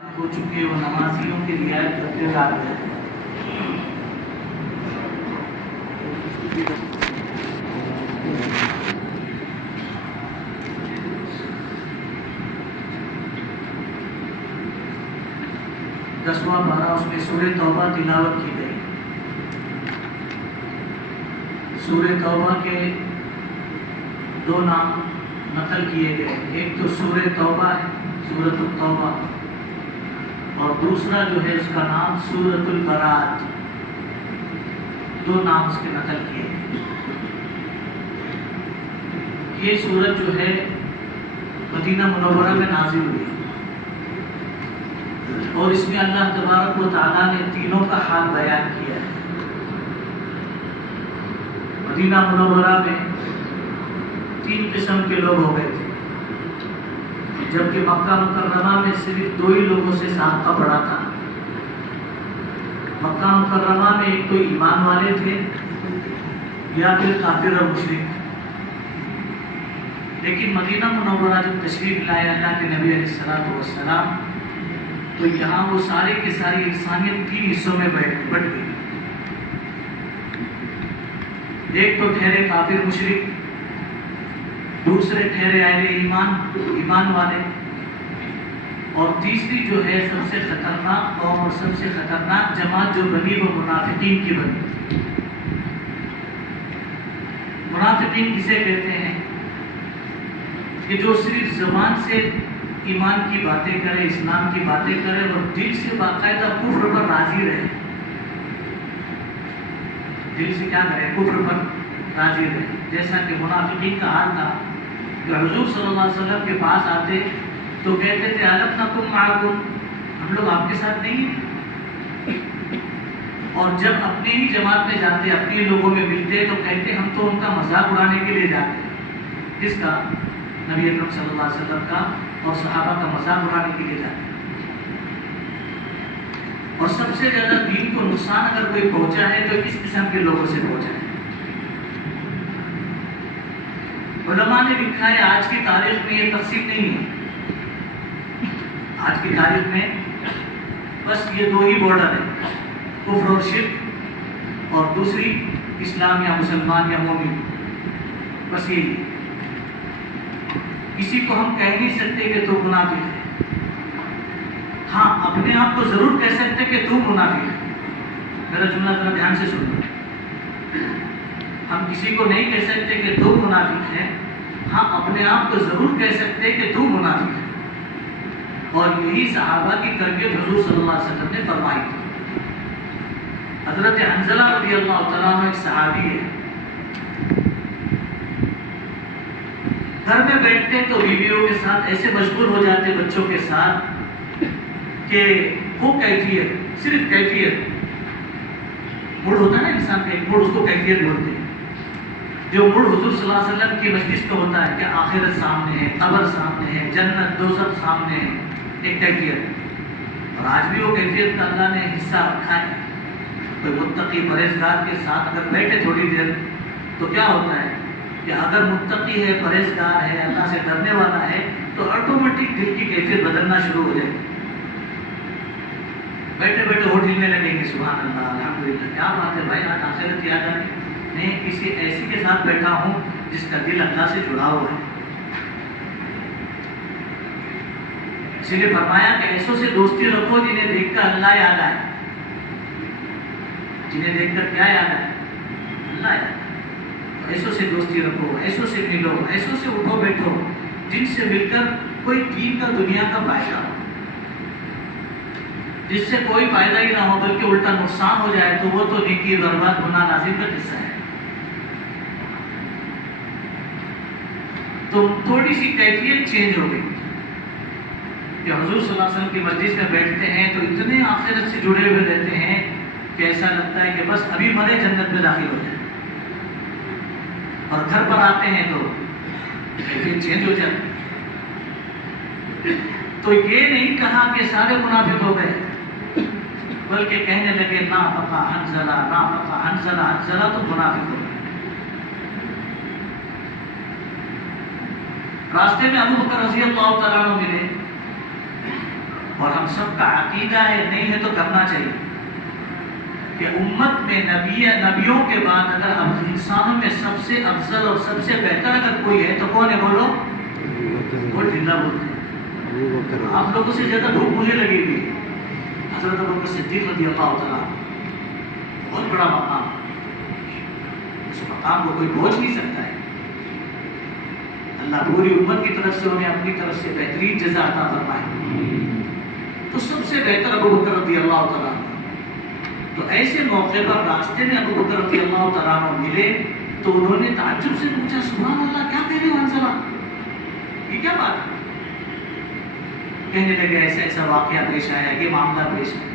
ہو چکے وہ نمازیوں کی رعایت کرتے ہوئے آ رہے ہیں۔ دسواں پارہ اس میں سورہ توبہ تلاوت کی گئی۔ سورہ توبہ کے دو نام نقل کیے گئے، ایک تو سورہ توبہ ہے، سورۃ التوبہ، اور دوسرا جو ہے اس کا نام سورۃ البراۃ، دو نام اس کے نقل کیے گئے۔ یہ سورت جو ہے مدینہ منورہ میں نازل ہوئی اور اس میں اللہ تبارک و تعالیٰ نے تینوں کا حال بیان کیا ہے۔ مدینہ منورہ میں تین قسم کے لوگ ہو گئے تھے، جبکہ مکہ مکرمہ میں صرف دو ہی لوگوں سے سابقہ پڑا تھا۔ مکہ مکرمہ میں ایک تو ایمان والے تھے یا پھر کافر اور مشرک، لیکن مدینہ منورہ جب تشریف لائے اللہ کے نبی علیہ السلام تو یہاں وہ سارے کے ساری انسانیت تین حصوں میں بٹ گئی۔ ایک تو ٹھہرے کافر مشرک، دوسرے ٹھہرے اہل ایمان والے، اور تیسری جو ہے سب سے خطرناک قوم اور سب سے خطرناک جماعت جو بنی وہ منافقین کی بنی۔ منافقین کسے کہتے ہیں؟ کہ جو صرف زبان سے ایمان کی باتیں کرے، اسلام کی باتیں کرے اور دل سے باقاعدہ کفر پر راضی رہے، دل سے کیا کرے؟ کفر پر راضی رہے۔ جیسا کہ منافقین کا حال تھا کہ حضور صلی اللہ علیہ وسلم کے پاس آتے تو کہتے تھے الم نکن معکم، ہم لوگ آپ کے ساتھ نہیں ہیں، اور جب اپنی ہی جماعت میں جاتے، اپنے لوگوں میں ملتے تو کہتے ہم تو ان کا مذاق اڑانے کے لیے جاتے ہیں۔ کس کا؟ نبی اکرم صلی اللہ علیہ وسلم کا اور صحابہ کا مذاق اڑانے کے لیے جاتے ہیں۔ اور سب سے زیادہ دین کو نقصان اگر کوئی پہنچا ہے تو کس قسم کے لوگوں سے پہنچا ہے؟ علماء نے لکھا ہے آج کی تاریخ میں یہ تقسیم نہیں ہے، آج کی تاریخ میں بس یہ دو ہی بارڈر ہیں، کفر اور شرک، اور دوسری اسلام یا مسلمان یا مومن، بس یہی۔ کسی کو ہم کہہ نہیں سکتے کہ تو منافق ہے، ہاں اپنے آپ کو ضرور کہہ سکتے کہ تو منافق ہے۔ میرا جملہ ذرا دھیان سے سنو، ہم کسی کو نہیں کہہ سکتے کہ تو منافق ہے، ہاں اپنے آپ کو ضرور کہہ سکتے کہ تو منافق ہے۔ اور یہی صحابہ کی تربیت حضور صلی اللہ علیہ وسلم نے فرمائی تھی۔ حضرت حنظلہ رضی اللہ تعالیٰ عنہ ایک صحابی ہے، گھر میں بیٹھتے تو بیویوں کے ساتھ ایسے مشغول ہو جاتے، بچوں کے ساتھ، کہ وہ کیفیت، صرف کیفیت، موڈ ہوتا ہے نا انسان کا ایک موڈ، اس کو کیفیت بولتے ہیں۔ جو موڈ حضور صلی اللہ علیہ وسلم کی مجلس پہ ہوتا ہے کہ آخرت سامنے ہے، قبر سامنے ہے، جنت دوزخ سامنے ہے، ایک کیفیت، اور آج بھی وہ کیفیت کا اللہ نے حصہ رکھا ہے۔ کوئی متقی پرہیزگار کے ساتھ اگر بیٹھے تھوڑی دیر تو کیا ہوتا ہے کہ اگر متقی ہے، پرہیزگار ہے، اللہ سے ڈرنے والا ہے تو آٹومیٹک دل کی کیفیت بدلنا شروع ہو جائے گی۔ بیٹھے بیٹھے ہوٹل میں لگیں گے سبحان اللہ الحمدللہ، کیا بات ہے بھائی، آج آخرت یاد آ گئی، میں کسی ایسی کے ساتھ بیٹھا ہوں جس کا دل اللہ سے جڑا ہوا ہے۔ اسی لیے فرمایا کہ ایسوں سے دوستی رکھو جنہیں دیکھ کر اللہ یاد آئے، جنہیں دیکھ کر کیا یاد آئے؟ اللہ یاد آئے۔ ایسوں سے دوستی رکھو، ایسوں سے ملو، ایسوں سے اٹھو بیٹھو جن سے مل کر کوئی دین کا دنیا کا فائدہ ہو، جس سے کوئی فائدہ ہی نہ ہو بلکہ الٹا نقصان ہو جائے تو وہ تو نیکی برباد ہونا لازم کا قصہ ہے۔ تو تھوڑی سی کیفیت چینج ہو گئی کہ حضور صلی اللہ علیہ وسلم کی مجلس میں بیٹھتے ہیں تو اتنے آخرت سے جڑے ہوئے رہتے ہیں کہ ایسا لگتا ہے کہ بس ابھی مرے جنت میں داخل ہو جائے، اور گھر پر آتے ہیں تو کیفیت چینج ہو جاتی۔ تو یہ نہیں کہا کہ سارے منافق ہو گئے، بلکہ کہنے لگے نافق حنظلہ، نافق حنظلہ، حنظلہ تو منافق ہو گئے۔ راستے میں ابو بکر رضی اللہ تعالیٰ عنہ ملے، اور ہم سب کا عقیدہ ہے، نہیں ہے تو کرنا چاہیے کہ امت میں نبیوں کے بعد اگر انسانوں میں سب سے افضل اور سب سے بہتر اگر کوئی ہے تو کون ہے؟ بولو، وہ زندہ بولتے ہیں۔ آپ لوگوں سے زیادہ بھوک مجھے لگے گی۔ حضرت ابوبکر صدیق رضی اللہ تعالیٰ، بہت بڑا مقام، اس مقام کو کوئی پہنچ نہیں سکتا ہے۔ اللہ پوری امت کی طرف سے انہیں اپنی طرف سے بہترین جزا عطا فرمائے۔ تو سب سے بہتر ابوبکر رضی اللہ تعالیٰ۔ تو ایسے موقع پر راستے میں ابوبکر رضی اللہ تعالیٰ ملے تو انہوں نے تعجب سے پوچھا، سبحان اللہ، کیا کہہ رہے ہو حنظلہ، یہ کیا بات ہے؟ کہنے لگے ایسا ایسا واقعہ پیش آیا، یہ معاملہ پیش آیا۔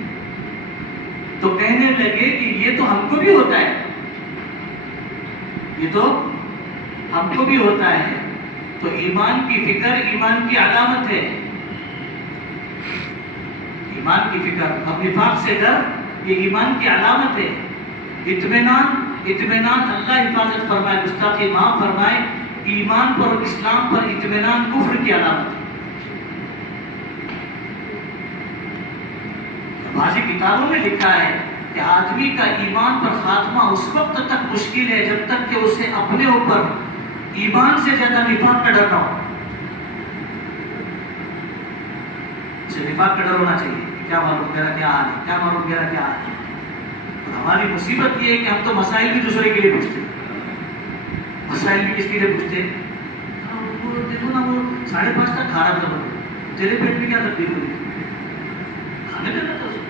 تو کہنے لگے کہ یہ تو ہم کو بھی ہوتا ہے، یہ تو ہم کو بھی ہوتا ہے۔ تو ایمان کی فکر ایمان کی علامت ہے، ایمان کی فکر اور نفاق سے ڈر یہ ایمان کی علامت ہے۔ اطمینان اللہ حفاظت فرمائے، گستاخی معاف فرمائے، ایمان پر اور اسلام پر اطمینان کفر کی علامت ہے۔ بعض کتابوں میں لکھا ہے کہ آدمی کا ایمان پر خاتمہ اس وقت تک مشکل ہے جب تک کہ اسے اپنے اوپر ایمان سے زیادہ نفاق کا ڈر نہ ہو۔ اسے نفاق کا ڈر ہونا چاہیے، کیا معلوم میرا کیا حال ہے، کیا معلوم میرا کیا حال ہے۔ اور ہماری مصیبت یہ ہے کہ ہم تو مسائل بھی دوسرے کے لیے پوچھتے ہیں، مسائل بھی کس کے لیے پوچھتے ہیں؟ دیکھو نا وہ 5:30 تک کھا رہا تھا، تیرے پیٹ میں کیا تکلیف ہوئی؟ کھانے دینا تھا اسے،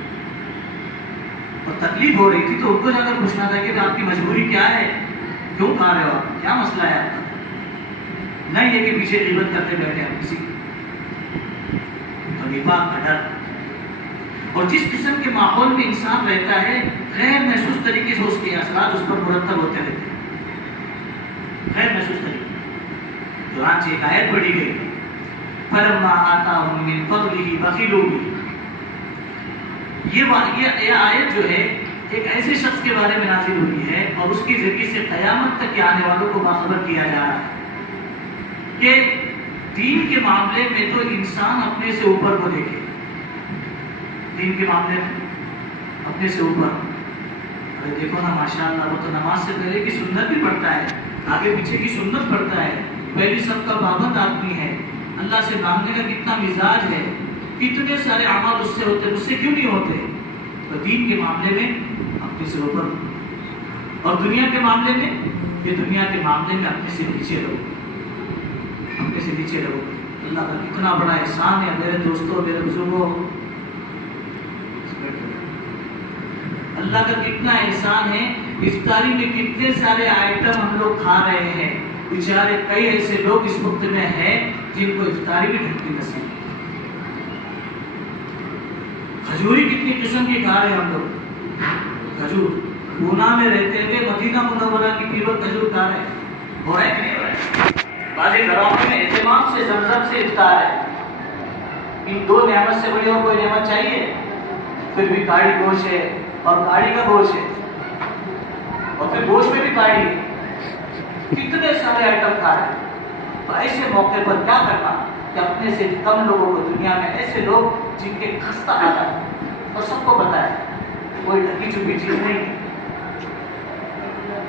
اور تکلیف ہو رہی تھی تو ان کو جا کر پوچھنا تھا کہ آپ کی مجبوری کیا ہے، کیوں کھا رہے ہو آپ، کیا مسئلہ ہے آپ کا؟ نہیں ہے کہ پیچھے غیبت کرتے بیٹھے ہم کسی کی۔ تو نفاق کا ڈر، اور جس قسم کے ماحول میں انسان رہتا ہے غیر محسوس طریقے سے اس کے اثرات اس پر مرتب ہوتے رہتے ہیں، غیر محسوس طریقے۔ چنانچہ ایک آیت پڑھی گئی، فَلَمَّا آتَاهُم مِّن فَضْلِهِ بَخِلُوا بِهِ۔ یہ آیت جو ہے ایک ایسے شخص کے بارے میں نازل ہوئی ہے اور اس کے ذریعے سے قیامت تک کے آنے والوں کو باخبر کیا جا رہا ہے کہ دین کے معاملے میں تو انسان اپنے سے اوپر کو دیکھے، دین کے معاملے میں اپنے سے اوپر۔ ارے دیکھو نا ماشاءاللہ، وہ تو نماز سے پہلے کی سنت بھی پڑھتا ہے، آگے پیچھے کی سنت پڑھتا ہے، پہلی سب کا پابند آدمی ہے، اللہ سے مانگنے کا کتنا مزاج ہے، کتنے سارے اعمال اس سے ہوتے، اس سے کیوں نہیں ہوتے؟ تو دین کے معاملے میں اپنے سے اوپر، اور دنیا کے معاملے میں، یہ دنیا کے معاملے میں اپنے سے نیچے رہو، اپنے سے نیچے رہو۔ اللہ کا کتنا بڑا احسان ہے میرے دوستوں، میرے بزرگوں، اللہ کا کتنا احسان ہے۔ افطاری میں کتنے سارے آئٹم ہم لوگ کھا رہے ہیں، بیچارے کئی ایسے لوگ اس وقت میں ہیں جن کو افطاری بھی ڈھنگ کی نصیب۔ کھجوری کتنی قسم کی کھا رہے ہیں ہم لوگ، کھجور پونا میں رہتے ہوئے مدینہ منورہ کی پیور کھجور کھا رہے ہیں، ہو رہے کہ نہیں ہو رہے؟ بعض گھروں میں اہتمام سے زمزم سے افطار ہے۔ ان دو نعمت سے بڑی اور کوئی نعمت چاہیے؟ پھر بھی کاڑی گوشت ہے، اور کاڑی کا گوشت ہے، اور پھر گوشت میں بھی کاڑی ہے، کتنے سارے آئٹم کھا رہے ہیں۔ تو ایسے موقع پر کیا کرنا کہ اپنے سے کم لوگوں کو، دنیا میں ایسے لوگ جن کے خستہ حالت ہے اور سب کو پتا ہے کوئی ڈھکی چھپی چیز نہیں ہے،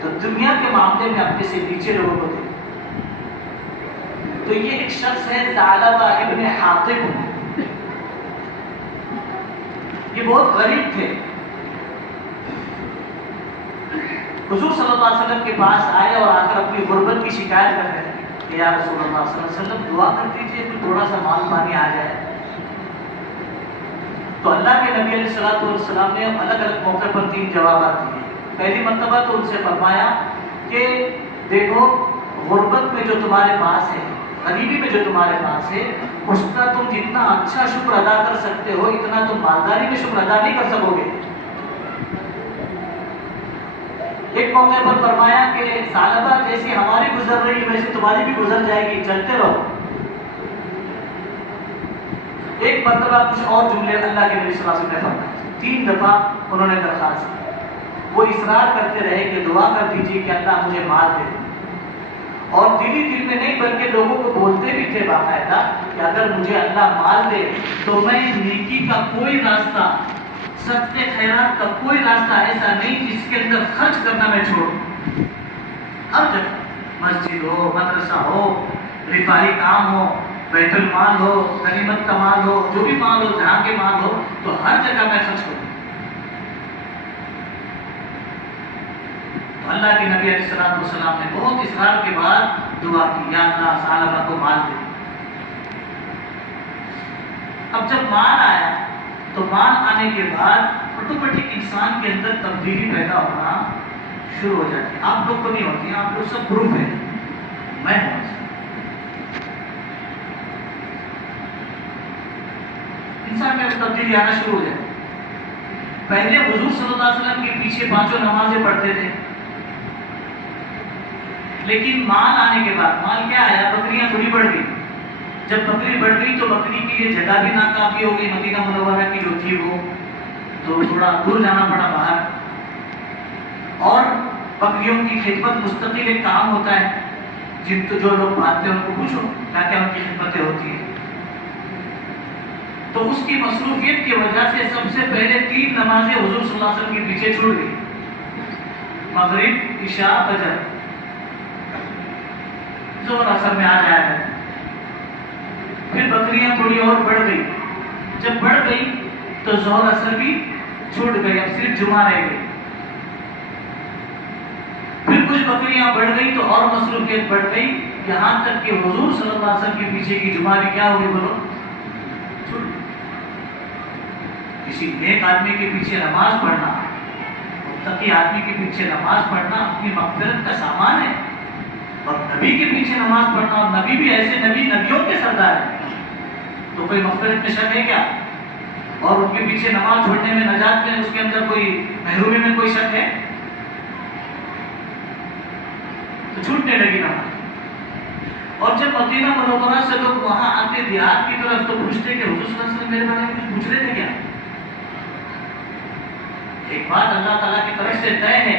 تو دنیا کے معاملے میں اپنے سے نیچے لوگوں کو دے۔ تو یہ ایک شخص ہے ثعلبہ ابن حاطب، یہ بہت غریب تھے۔ حضور صلی اللہ علیہ وسلم کے پاس آئے اور آ کر اپنی غربت کی شکایت کر رہے ہیں کہ یا رسول اللہ صلی اللہ علیہ وسلم دعا کر دیجیے کہ تھوڑا سا مال پانی آ جائے۔ تو اللہ کے نبی علیہ السلام نے الگ الگ موقع پر 3 جوابات دیے۔ پہلی مرتبہ تو ان سے فرمایا کہ دیکھو غربت میں جو تمہارے پاس ہے، غریبی میں جو تمہارے پاس ہے، اس کا تم جتنا اچھا شکر ادا کر سکتے ہو اتنا تم مالداری میں شکر ادا نہیں کر سکو گے۔ ایک موقع پر فرمایا کہ ثعلبہ جیسی ہماری گزر رہی ہے ویسے تمہاری بھی گزر جائے گی، چلتے رہو۔ ایک مرتبہ کچھ اور جملے اللہ کے نبی صلی اللہ علیہ وسلم نے فرمائے، 3 دفعہ انہوں نے درخواست کی۔،، 'وہ اصرار کرتے رہے کہ دعا کر دیجیے کہ اللہ مجھے مال دے دے، اور دلی دل میں نہیں بلکہ لوگوں کو بولتے بھی تھے باقاعدہ کہ اگر مجھے اللہ مال دے تو میں نیکی کا کوئی راستہ، صدقے خیرات کا کوئی راستہ ایسا نہیں جس کے اندر خرچ کرنا میں چھوڑوں۔ ہر جگہ مسجد ہو، مدرسہ ہو، رفاہی کام ہو، بیت المال ہو، غنیمت کا مال ہو، جو بھی مال ہو، جہاں کے مال ہو، تو ہر جگہ میں خرچ کروں۔ اللہ کے نبی علیہ السلام نے بہت اصرار کے بعد دعا کی، یا اللہ ثعلبہ کو مال دے۔ اب جب مال آیا تو مال آنے کے بعد آٹومیٹک انسان کے اندر تبدیلی پیدا ہونا شروع ہو جاتی ہے۔ آپ لوگ کو نہیں ہوتی، آپ لوگ سب پروف ہے، میں ہوں۔ انسان میں تبدیلی آنا شروع ہو جاتی۔ پہلے حضور صلی اللہ علیہ وسلم کے پیچھے 5 نمازیں پڑھتے تھے، لیکن مال آنے کے بعد مال کیا آیا؟ بکریاں تھوڑی بڑھ گئی۔ جب بکری بڑھ گئی تو بکری کے لیے جگہ بھی ناکافی ہو گئی، مدینہ منورہ کی جو تھی وہ تو تھوڑا دور جانا پڑا باہر، اور بکریوں کی خدمت مستقل ایک کام ہوتا ہے، جن تو جو لوگ پالتے ہیں ان کو پوچھو کیا کیا ان کی خدمتیں ہوتی ہیں۔ تو اس کی مصروفیت کی وجہ سے سب سے پہلے 3 نمازیں حضور صلی اللہ علیہ وسلم کے پیچھے چھوٹ گئی، مغرب، عشاء، فجر۔ زور اثر میں آ جایا ہے۔ پھر بکریاں تھوڑی اور بڑھ گئی، جب بڑھ گئی تو ظہر اثر بھی چھوٹ گئی، اب صرف جمعہ رہ گئی۔ پھر کچھ بکریاں بڑھ گئی تو اور مصروفیت بڑھ گئی، یہاں تک کہ حضور صلی اللہ علیہ وسلم کے پیچھے کی جمعہ بھی کیا ہوگی بولو؟ چھوٹ گئی۔ کسی نیک آدمی کے پیچھے نماز پڑھنا، متقی آدمی کے پیچھے نماز پڑھنا اپنی مغفرت کا سامان ہے، اور نبی کے پیچھے نماز پڑھنا، اور نبی بھی ایسے نبیوں کے سردار ہیں، تو کوئی مغفرت میں شک ہے کیا؟ اور ان کے پیچھے نماز چھوڑنے میں، نجات میں، اس کے اندر کوئی محرومی میں کوئی شک ہے؟ تو چھوٹنے لگی نماز۔ اور جب مدینہ منورہ سے لوگ وہاں آتے دیہات کی طرف تو پوچھتے کہ حضور صلی اللہ علیہ وسلم میرے بارے میں کچھ پوچھ رہے تھے کیا؟ ایک بات اللہ تعالیٰ کی طرف سے طے ہے،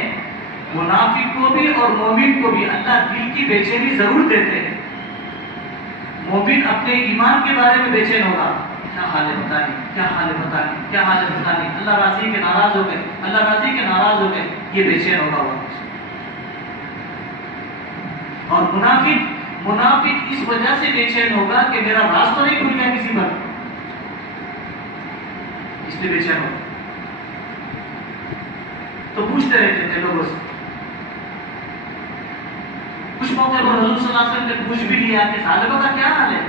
منافق کو بھی اور مومن کو بھی اللہ دل کی بے چینی ضرور دیتے ہیں۔ مومن اپنے ایمان کے بارے میں بے چین ہوگا، کیا حال ہے پتہ نہیں، کیا حال ہے پتہ نہیں، کیا حال ہے پتہ نہیں، اللہ راضی کے ناراض ہو گئے، اللہ راضی کے ناراض ہو گئے، یہ بے چین ہوگا وہ۔ اور منافق اس وجہ سے بے چین ہوگا کہ میرا راز تو نہیں کھل گیا کسی پر، اس لیے بے چین ہوگا۔ تو پوچھتے رہتے تھے لوگوں سے۔ کچھ موقع پر حضور صلی اللہ علیہ وسلم نے پوچھ بھی لیا کہ ثعلبہ کا کیا حال ہے؟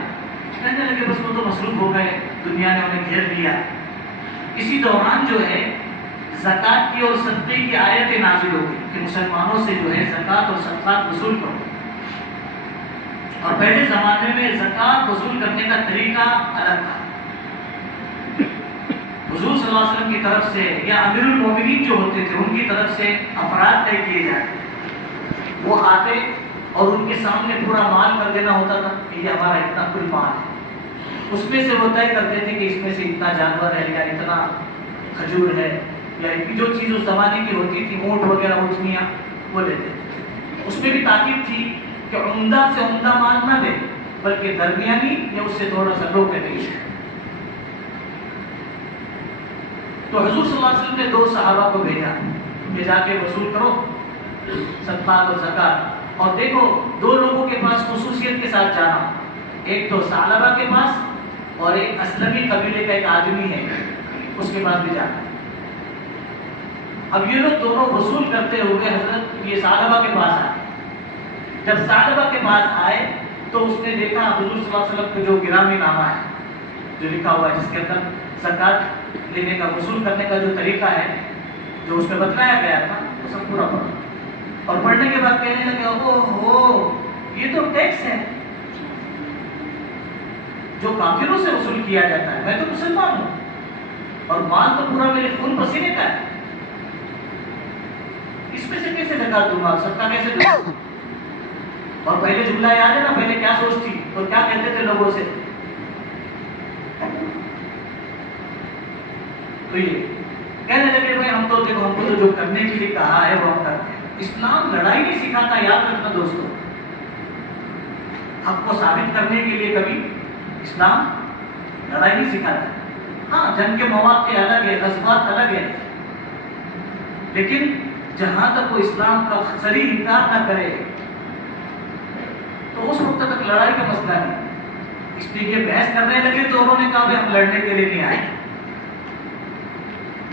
کہنے لگے بس وہ تو مصروف ہو گئے، دنیا نے انہیں گھیر لیا۔ اسی دوران جو ہے زکوٰۃ کی اور صدقے کی آیتیں نازل ہو گئی کہ مسلمانوں سے جو ہے زکوٰۃ اور صدقات وصول کرو۔ اور پہلے زمانے میں زکوٰۃ وصول کرنے کا طریقہ الگ تھا۔ حضور صلی اللہ علیہ وسلم کی طرف سے یا امیر المومنین جو ہوتے تھے ان کی طرف سے افراد طے کیے جاتے، وہ آتے اور ان کے سامنے پورا مال کر دینا ہوتا تھا کہ یہ ہمارا اتنا کل مال ہے۔ اس میں سے وہ طے کرتے تھے کہ اس میں سے اتنا جانور ہے یا اتنا کھجور ہے یا جو چیز اس زمانے کی ہوتی تھی، اونٹ وغیرہ اونٹنیاں، وہ لیتے تھے۔ اس میں بھی تاکید تھی کہ عمدہ سے عمدہ مال نہ دے بلکہ درمیانی یا اس سے تھوڑا سا لو کے دے۔ تو حضور صلی اللہ علیہ وسلم نے 2 صحابہ کو بھیجا کہ جا کے وصول کرو صدقات اور زکات۔ اور دیکھو 2 لوگوں کے پاس خصوصیت کے ساتھ جانا، ایک تو ثعلبہ کے پاس اور ایک اسلمی قبیلے کا ایک آدمی ہے اس کے پاس بھی جانا۔ اب یہ لوگ دونوں وصول کرتے ہوئے حضرت یہ ثعلبہ کے پاس آئے۔ جب ثعلبہ کے پاس آئے تو اس نے دیکھا حضور صلی اللہ علیہ وسلم کو جو گرامی نامہ ہے جو لکھا ہوا ہے، جس کے اندر زکات لینے کا وصول کرنے کا جو طریقہ ہے جو اس میں بتلایا گیا تھا وہ سب پورا پڑھا، اور پڑھنے کے بعد کہنے لگے او ہو یہ تو ٹیکس ہے جو کافروں سے وصول کیا جاتا ہے، میں تو مسلمان ہوں اور مال تو پورا میرے خون پسینے کا ہے، اس میں سے کیسے زکات دوں گا، صدقہ کیسے دوں گا؟ اور پہلے جملہ یاد ہے نا، پہلے کیا سوچتی اور کیا کہتے تھے لوگوں سے؟ تو یہ کہنے لگے بھائی ہم تو دیکھو ہم کو تو جو کرنے کے لیے کہا ہے وہ ہم کرتے ہیں۔ اسلام لڑائی نہیں سکھاتا، یاد رکھنا دوستو، حق کو ثابت کرنے کے لیے کبھی اسلام لڑائی نہیں سکھاتا. ہاں جنگ کے مواقع الگ ہے, غزوات الگ ہے, لیکن جہاں تک وہ اسلام کا صریح انکار نہ کرے تو اس وقت تک لڑائی کا مسئلہ نہیں. اس لیے کہ بحث کرنے لگے تو انہوں نے کہا کہ ہم لڑنے کے لیے نہیں آئے.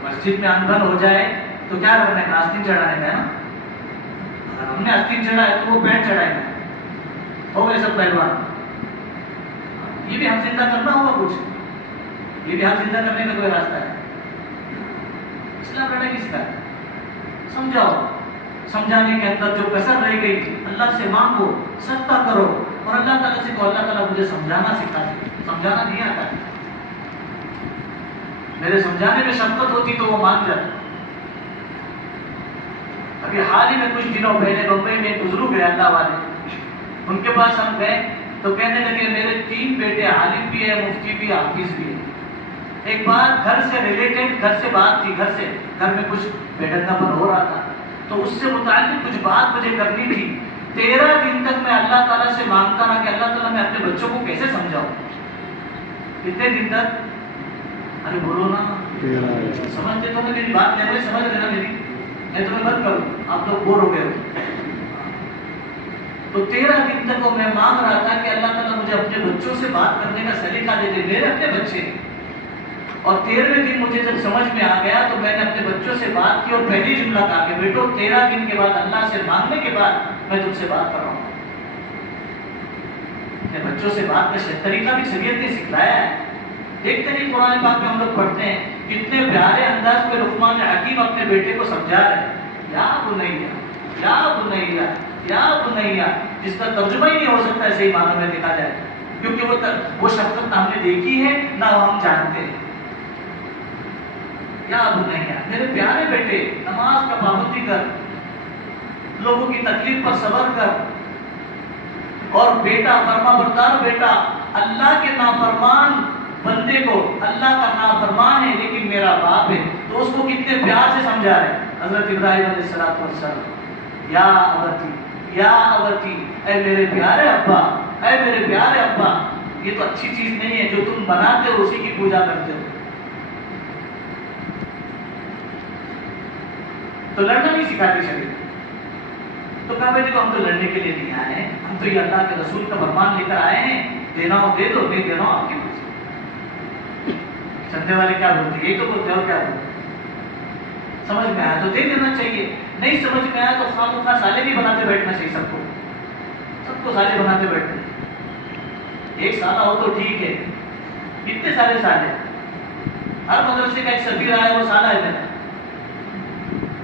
مسجد میں انبن ہو جائے تو کیا کرنے کا, آستین چڑھانے کا ہے نا. اگر ہم نے آستین چڑھایا تو وہ پیٹ چڑھائے گا, ہو گئے سب پہلوان. یہ بھی ہم زندہ کرنا ہوگا کچھ, یہ بھی ہم زندہ کرنے کا کوئی راستہ ہے. اسلام لڑائی کس کا ہے؟ سمجھاؤ, سمجھانے کے اندر جو کسر رہ گئی اللہ سے مانگو, صدقہ کرو اور اللہ تعالیٰ سے کہو اللہ تعالیٰ مجھے سمجھانا سکھا دے. سمجھانا نہیں آتا ہے, میرے سمجھانے میں شفقت ہوتی تو وہ مان جاتا. ابھی حال ہی میں کچھ دنوں پہلے بمبئی میں ایک بزرگ ہے اللہ والے, ان کے پاس ہم گئے تو کہنے لگے میرے 3 بیٹے عالم بھی ہے, مفتی بھی, حافظ بھی ہے. ایک بار گھر سے ریلیٹڈ, گھر سے بات تھی, گھر میں کچھ بیٹھنا پن ہو رہا تھا تو اس سے متعلق کچھ بات مجھے کرنی تھی. 13 دن تک میں اللہ تعالیٰ سے مانگتا رہا کہ اللہ تعالیٰ میں اپنے بچوں کو کیسے سمجھاؤں. کتنے دن تک؟ ارے بولو نا, سمجھتے تو میری بات نہیں, سمجھ رہے نا میری, میں تمہیں بند کروں, آپ لوگ بور ہو گئے ہو. تو 13 دن تک وہ میں مانگ رہا تھا کہ اللہ تعالیٰ مجھے اپنے بچوں سے بات کرنے کا سلیقہ دے دے, میرے اپنے بچے. اور 13ویں دن مجھے جب سمجھ میں آ گیا تو میں نے اپنے بچوں سے بات کی اور پہلی جملہ کہا کہ بیٹو 13 دن کے بعد اللہ سے مانگنے کے بعد میں تم سے بات کر رہا ہوں. اپنے بچوں سے بات کا طریقہ بھی شریعت نے سکھلایا ہے. دیکھتے نہیں قرآن پاک میں ہم لوگ پڑھتے ہیں کتنے پیارے انداز پہ لقمان حکیم اپنے بیٹے کو سمجھا رہے ہیں. یا بنیا, یا بنیا, یا بنیا, جس کا ترجمہ ہی نہیں ہو سکتا صحیح معنوں میں دیکھا جائے, کیونکہ وہ شفقت نہ ہم نے دیکھی ہے نہ ہم جانتے ہیں. یا بنیا, میرے پیارے بیٹے, نماز کا پابندی کر, لوگوں کی تکلیف پر صبر کر. اور بیٹا, فرما بردار بیٹا, اللہ کے نافرمان بندے کو اللہ کا نافرمان ہے لیکن میرا باپ ہے, تو اس کو کتنے پیار سے سمجھا رہے حضرت ابراہیم علیہ السلام. یا ابتی, یا ابتی, اے میرے پیارے ابا, اے میرے پیارے ابا. یہ تو اچھی چیز نہیں ہے جو تم بناتے ہو اسی کی پوجا کرتے ہو. تو لڑنا نہیں سکھاتی شریعت. تو کہا بھائی دیکھو ہم تو لڑنے کے لیے نہیں آئے ہیں, ہم تو یہ اللہ کے رسول کا فرمان لے کر آئے ہیں, دینا ہو دے دو, نہیں دینا ہو آپ کی مرضی. چندے والے کیا بولتے ہیں, یہی تو بولتے ہو, کیا بولتے ہیں. سمجھ میں آیا تو دے دینا چاہیے, نہیں سمجھ میں آیا تو خواہ سالے بھی بناتے بیٹھنا چاہیے. سب کو سالے بناتے بیٹھنا. ایک سالہ ہو تو ٹھیک ہے, کتنے سارے سالے, ہر مدرسے کا ایک سفیر آیا وہ سالہ ہے.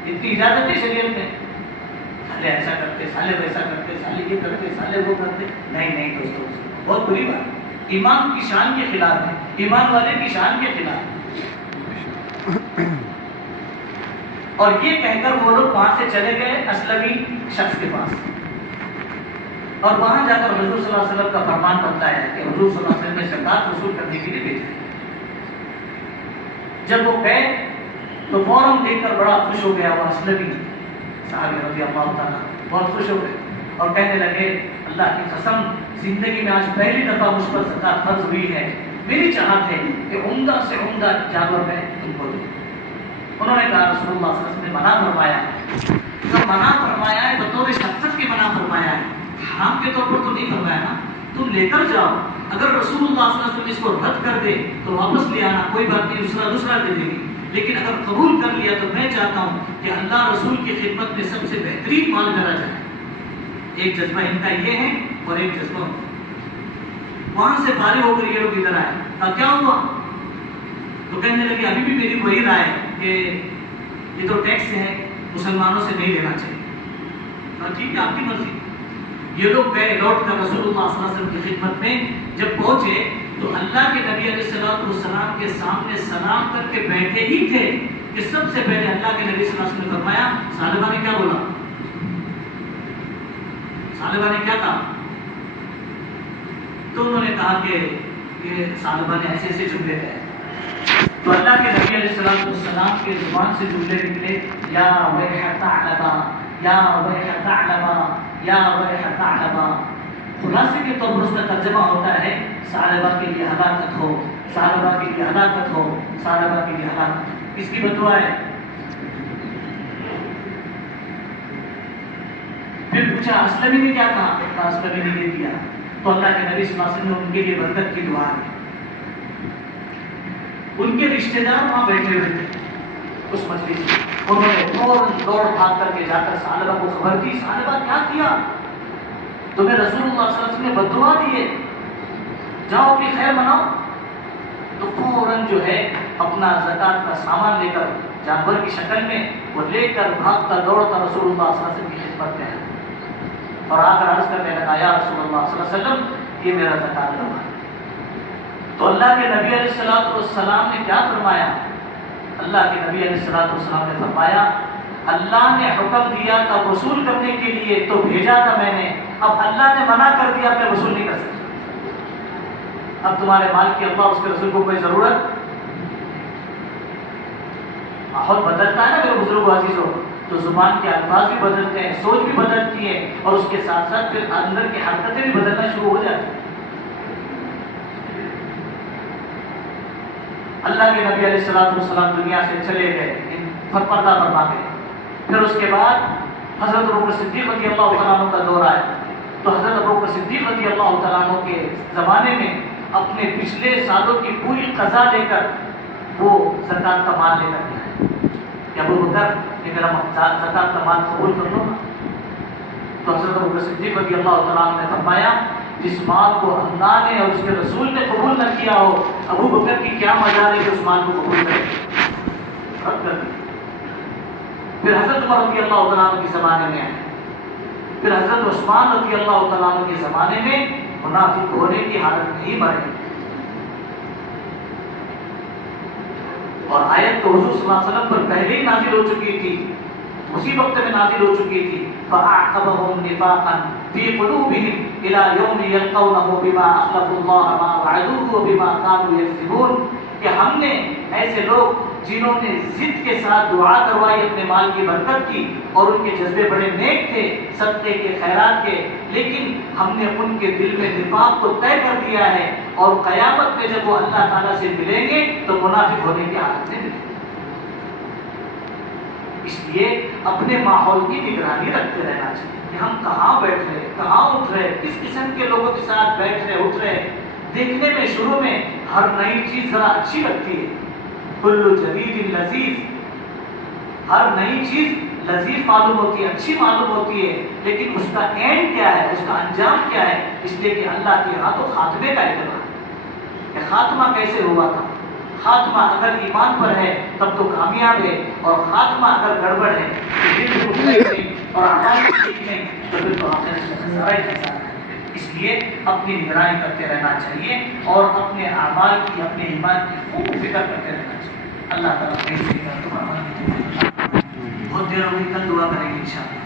اتنی اجازت ہے شریعت میں, سالے ایسا کرتے, سالے ویسا کرتے, سالے یہ کرتے, سالے وہ کرتے. نہیں دوستوں, بہت بری بات, ایمان کی شان کے خلاف ہے, ایمان والے کی شان کے خلاف. اور یہ کہہ کر وہ لوگ وہاں سے چلے گئے اسلمی شخص کے پاس, اور وہاں جا کر حضور صلی اللہ علیہ وسلم کا فرمان بتایا ہے کہ حضور صلی اللہ علیہ وسلم نے زکات وصول کرنے کے لیے بھیجا. جب وہ گئے تو فوراً دیکھ کر بڑا خوش ہو گیا وہ اسلمی صحابی رضی اللہ تعالیٰ, بہت خوش ہو گئے اور کہنے لگے اللہ کی قسم, زندگی میں آج پہلی دفعہ مجھ پر زکات فرض ہوئی ہے, میری چاہت ہے کہ عمدہ سے عمدہ جانور میں تم کو دوں. انہوں نے کہا رسول اللہ صلی اللہ علیہ وسلم نے منع فرمایا. جو منع فرمایا ہے بطور شفقت کی منع فرمایا ہے, حرام کے طور پر تو نہیں فرمایا نا. تم لے کر جاؤ, اگر رسول اللہ صلی اللہ علیہ وسلم اس کو رد کر دے تو واپس لے آنا, کوئی بات نہیں, دوسرا دے دے گی. لیکن اگر قبول کر لیا تو میں چاہتا ہوں کہ اللہ رسول کی خدمت میں سب سے بہترین مال میرا جائے. ایک جذبہ ان کا یہ ہے اور ایک جذبہ. وہاں سے فارغ ہو کر یہ لوگ ادھر آئے, کیا ہوا؟ تو کہنے لگے ابھی بھی میری وہی رائے کہ یہ تو ٹیکس ہے, مسلمانوں سے نہیں لینا چاہیے. ٹھیک ہے, آپ کی مرضی. یہ لوگ گئے لوٹ کر رسول اللہ صلی اللہ علیہ وسلم کی خدمت میں. جب پہنچے تو اللہ کے نبی علیہ السلام کے سامنے سلام کر کے بیٹھے ہی تھے کہ سب سے پہلے اللہ کے نبی صلی اللہ علیہ وسلم نے فرمایا, ثعلبہ نے کیا بولا, ثعلبہ نے کیا کہا؟ تو انہوں نے کہا کہ ثعلبہ نے ایسے ایسے جملے کہے. تو اللہ کے نبی علیہ السلام کے زبان سے جملے نکلے, یا ویح ثعلبہ, یا ویح ثعلبہ, یا ویح ثعلبہ. خلاصے کے طور پر اس کا ترجمہ ہوتا ہے صالبہ کے لیے ہلاکت ہو، صالبہ کے لیے ہلاکت ہو، صالبہ کے لیے ہلاکت ہو۔ کس کی بددعا ہے؟ پھر پوچھا اسلمی نے کیا کہا؟ کہا اسلمی نے یہ دیا۔ تو اللہ کے نبی صلی اللہ علیہ وسلم نے ان کے لیے برکت کی دعا دی۔ ان کے رشتہ دار وہاں بیٹھے ہوئے تھے اس مجلس میں، انہوں نے فوراً دوڑ بھاگ کر کے جا کر صالبہ کو خبر دی، صالبہ کیا کیا؟ تمہیں رسول اللہ صلی اللہ علیہ وسلم نے بددعا دی ہے، جاؤ اپنی خیر مناؤ۔ تو فوراً جو ہے اپنا زکوٰۃ کا سامان لے کر جانور کی شکل میں وہ لے کر بھاگتا دوڑتا رسول اللہ صلی اللہ علیہ وسلم کی خدمت میں آیا اور آ کر عرض کرنے لگا یا رسول اللہ صلی اللہ علیہ وسلم یہ میرا زکوٰۃ کا مال۔ تو اللہ کے نبی علیہ الصلوۃ والسلام نے کیا فرمایا؟ اللہ کے نبی علیہ الصلوۃ والسلام نے فرمایا اللہ نے حکم دیا تھا وصول کرنے کے لیے تو بھیجا تھا میں نے، اب اللہ نے منع کر دیا میں وصول نہیں کر سکتا۔ اب تمہارے مال کی اللہ اس کے رسول کو کوئی ضرورت؟ ماحول بدلتا ہے نا میرے بزرگ عزیزوں، تو زبان کے الفاظ بھی بدلتے ہیں، سوچ بھی بدلتی ہے، اور اس کے ساتھ ساتھ پھر اندر کی حرکتیں بھی بدلنا شروع ہو جاتی ہیں۔ اللہ کے نبی علیہ الصلوۃ والسلام دنیا سے چلے گئے، پردہ فرما گئے۔ پھر اس کے بعد حضرت ابوبکر صدیق رضی اللہ تعالیٰ عنہ کا دور آیا، تو حضرت ابوبکر صدیق رضی اللہ تعالیٰ عنہ کے زمانے میں اپنے پچھلے سالوں کی پوری قضا لے کر وہ زکوٰۃ کا مال لے کر گیا کہ ابوبکر یہ میرا زکوٰۃ کا مال قبول کر لو۔ تو حضرت ابوبکر صدیق رضی اللہ تعالیٰ عنہ نے فرمایا جس مال کو اللہ نے اور اس کے رسول نے قبول نہ کیا ہو، ابو بکر کی کیا مجال ہے کہ اس مال کو قبول کرے، رد کر دیا۔ پھر حضرت عمر رضی اللہ تعالیٰ عنہ کے زمانے میں آئے، پھر حضرت عثمان رضی اللہ تعالیٰ عنہ کے زمانے میں منافق ہونے کی حالت میں ہی مرے، اور آیت تو حضور صلی اللہ علیہ وسلم پر پہلے ہی نازل ہو چکی تھی، اسی وقت میں نازل ہو چکی تھی۔ فَأَعْقَبَهُمْ نِفَاقًا فِي قُلُوبِهِمْ إِلَى يَوْمِ يَلْقَوْنَهُ بِمَا أَخْلَفُوا اللَّهَ مَا وَعَدُوهُ وَبِمَا كَانُوا يَكْذِبُونَ، کہ ہم نے ایسے لوگ جنہوں نے ضد کے ساتھ دعا کروائی اپنے مال کی برکت کی، اور ان کے جذبے بڑے نیک تھے صدقے کے خیرات کے، لیکن ہم نے ان کے دل میں نفاق کو طے کر دیا ہے، اور قیامت میں جب وہ اللہ تعالیٰ سے ملیں گے تو منافق ہونے کی حالت میں ملیں گے۔ اس لیے اپنے ماحول کی نگرانی رکھتے رہنا چاہیے کہ ہم کہاں بیٹھ رہے، کہاں اٹھ رہے، کس قسم کے لوگوں کے ساتھ بیٹھ رہے اٹھ رہے۔ دیکھنے میں شروع میں ہر نئی چیز ذرا اچھی لگتی ہے، کل جدید لذیذ، ہر نئی چیز لذیذ معلوم ہوتی ہے، اچھی معلوم ہوتی ہے، لیکن اس کا اینڈ کیا ہے، اس کا انجام کیا ہے؟ اس لیے کہ اللہ کے ہاں تو خاتمے کا اعتبار ہے کہ خاتمہ کیسے ہوا تھا۔ خاتمہ اگر ایمان پر ہے تب تو کامیاب ہے، اور خاتمہ اگر گڑبڑ ہے اور اعمال ٹھیک نہیں تو پھر تو آخرت میں خسارہ ہی خسارہ ہے۔ اس لیے اپنی نگرانی کرتے رہنا چاہیے، اور اپنے اعمال کی، اپنے ایمان کی خوب فکر کرتے رہنا چاہیے۔ اللہ تعالیٰ بہت دیر ہو گئی، کل دعا کریں گے انشاءاللہ۔